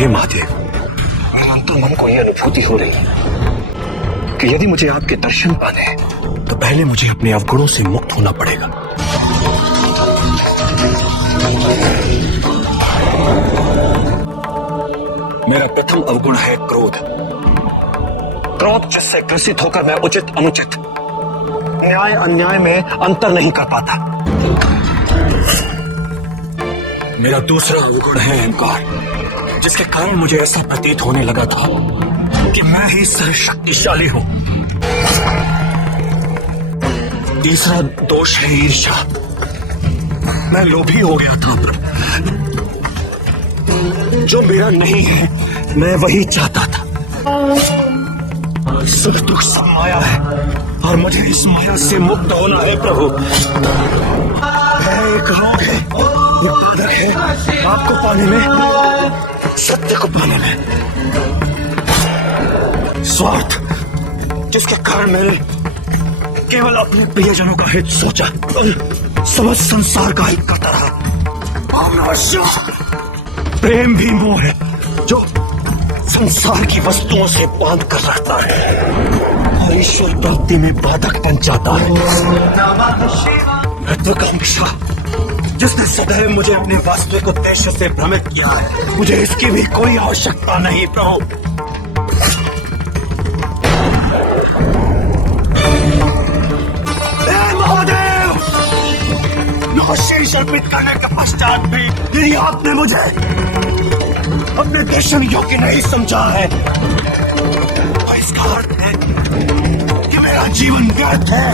हे महादेव, मेरे अंतर्मन को यह अनुभूति हो रही है कि यदि मुझे आपके दर्शन पाने हैं तो पहले मुझे अपने अवगुणों से मुक्त होना पड़ेगा। मेरा प्रथम अवगुण है क्रोध। क्रोध जिससे ग्रसित होकर मैं उचित अनुचित, न्याय अन्याय में अंतर नहीं कर पाता। मेरा दूसरा अवगुण है अहंकार, जिसके कारण मुझे ऐसा प्रतीत होने लगा था कि मैं ही सर्वशक्तिशाली हूं। तीसरा दोष है ईर्ष्या। मैं लोभी हो गया था प्रभु। जो मेरा नहीं है मैं वही चाहता था। सुख दुख सब माया है और मुझे इस माया से मुक्त होना है प्रभु। एक रोग है, एक बाधक है आपको पाने में, सत्य को पाने में। स्वार्थ, जिसके कारण मैंने केवल अपने प्रियजनों का हित सोचा और समस्त संसार का हित करता रहा। प्रेम भी मोह है जो संसार की वस्तुओं से बांध कर रखता है और ईश्वर प्राप्ति में बाधक बन जाता है। महत्वाकांक्षा, जिसने सदैव मुझे अपने वास्तविक उद्देश्य से भ्रमित किया है, मुझे इसकी भी कोई आवश्यकता नहीं प्रभु। महादेव, शीश अर्पित करने के पश्चात भी यदि आपने मुझे अपने दर्शन योग्य नहीं समझा है तो इसका अर्थ है कि मेरा जीवन व्यर्थ है।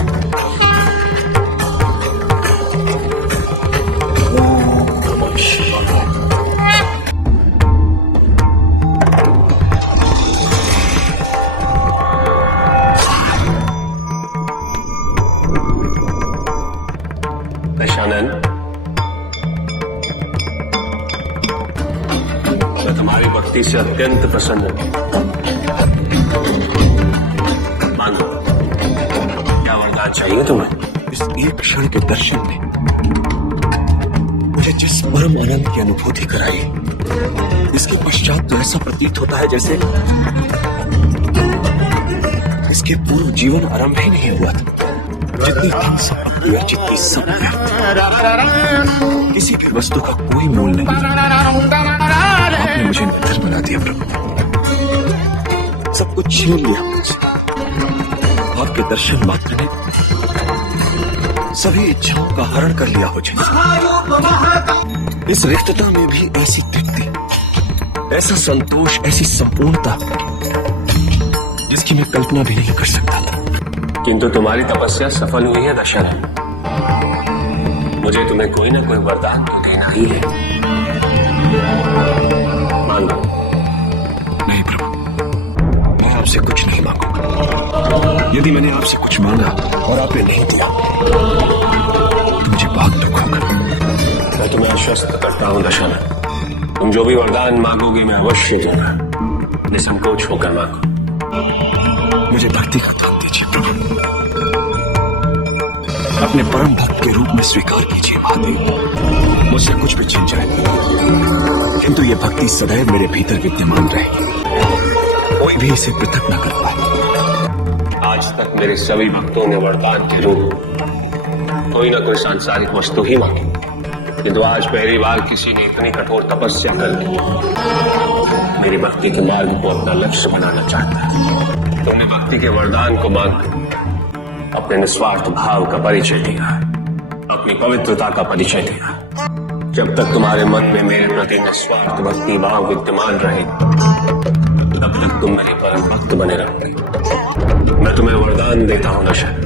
दशानन, मैं तुम्हारी भक्ति से अत्यंत प्रसन्न हूं। मानो, क्या वरदान चाहिए तुम्हें? इस एक क्षण के दर्शन ने मुझे जिस परम आनंद की अनुभूति कराई, इसके पश्चात तो ऐसा प्रतीत होता है जैसे इसके पूर्व जीवन आरंभ ही नहीं हुआ था। जितनी धन संपत्ति है, जितनी सब है, किसी भी वस्तु का कोई मूल नहीं। आपने मुझे निर्धन बना दिया प्रभु, सब कुछ छीन लिया मुझसे। आपके दर्शन मात्र ने सभी इच्छाओं का हरण कर लिया मुझे। इस रिक्तता में भी ऐसी तृप्ति, ऐसा संतोष, ऐसी संपूर्णता जिसकी मैं कल्पना भी नहीं कर सकता था। किंतु तुम्हारी तपस्या सफल हुई है दशानन। मुझे तुम्हें कोई ना कोई वरदान तो देना ही है। मान लो। नहीं प्रभु, मैं आपसे कुछ नहीं मांगूंगा। यदि मैंने आपसे कुछ मांगा और आपने नहीं दिया तो मुझे बहुत दुख होगा। मैं तुम्हें आश्वस्त करता हूं दशानन, तुम जो भी वरदान मांगोगे मैं अवश्य दूंगा। निसंकोच होकर मांगो। मुझे भक्ति का दान दीजिए प्रभु। अपने परम भक्त के रूप में स्वीकार कीजिए महादेव। मुझसे कुछ भी छिन जाए, किंतु ये भक्ति सदैव मेरे भीतर विद्यमान रहे, कोई भी इसे पृथक न कर पाए। आज तक मेरे सभी भक्तों ने वरदान के रूप कोई ना कोई सांसारिक वस्तु ही मांगी, किंतु आज पहली बार किसी ने इतनी कठोर तपस्या कर ली। मेरी भक्ति के मार्ग को अपना लक्ष्य बनाना चाहता है। तुमने भक्ति के वरदान को मांग अपने निस्वार्थ भाव का परिचय दिया, अपनी पवित्रता का परिचय दिया। जब तक तुम्हारे मन में मेरे प्रति निस्वार्थ भक्ति भाव विद्यमान रहे, तब तक तुम मेरे परम भक्त बने रहोगे। मैं तुम्हें वरदान देता हूं दशानन,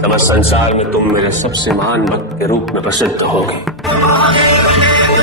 समस्त संसार में तुम मेरे सबसे महान भक्त के रूप में प्रसिद्ध होगे।